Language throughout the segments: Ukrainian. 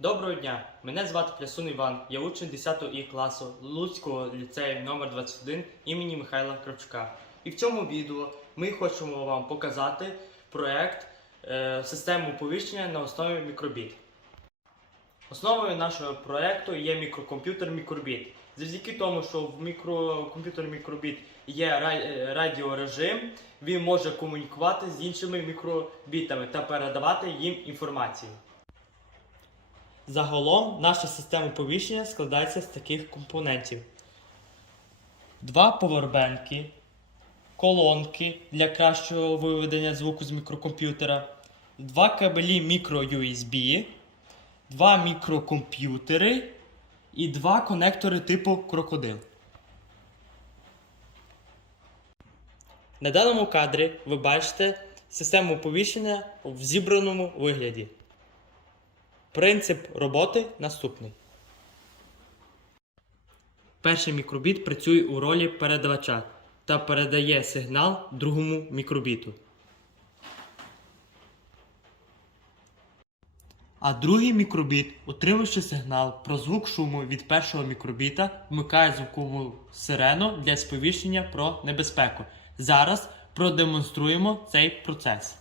Доброго дня! Мене звати Плясун Іван. Я учень 10 І класу Луцького ліцею номер 21 імені Михайла Кравчука. І в цьому відео ми хочемо вам показати проект е, системи оповіщення на основі мікробіт. Основою нашого проекту є мікрокомп'ютер мікробіт. Завдяки тому, що в мікрокомп'ютері мікробіт є е, радіорежим, він може комунікувати з іншими мікробітами та передавати їм інформацію. Загалом наша система оповіщення складається з таких компонентів: два повербенки, колонки для кращого виведення звуку з мікрокомп'ютера, два кабелі мікро-USB, два мікрокомп'ютери і два конектори типу крокодил. На даному кадрі ви бачите систему оповіщення в зібраному вигляді. Принцип роботи наступний. Перший мікробіт працює у ролі передавача та передає сигнал другому мікробіту. А другий мікробіт, отримавши сигнал про звук шуму від першого мікробіта, вмикає звукову сирену для сповіщення про небезпеку. Зараз продемонструємо цей процес.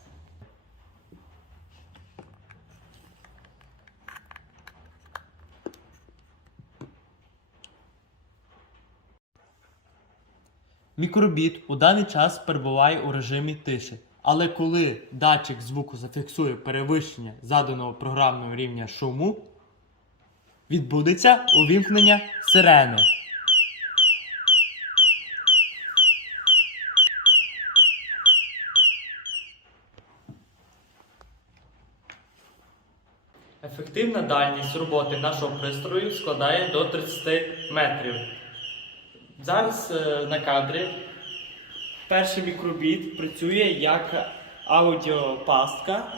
Мікробіт у даний час перебуває у режимі тиші. Але коли датчик звуку зафіксує перевищення заданого програмного рівня шуму, відбудеться увімкнення сирени. Ефективна дальність роботи нашого пристрою складає до 30 метрів. Зараз е, на кадрі перший мікробіт працює як аудіопастка,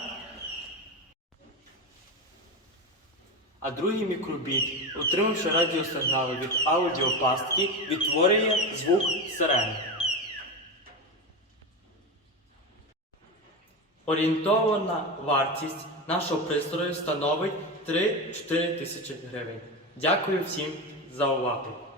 а другий мікробіт, отримавши радіосигнали від аудіопастки, відтворює звук сирени. Орієнтована вартість нашого пристрою становить 3-4 тисячі гривень. Дякую всім за увагу!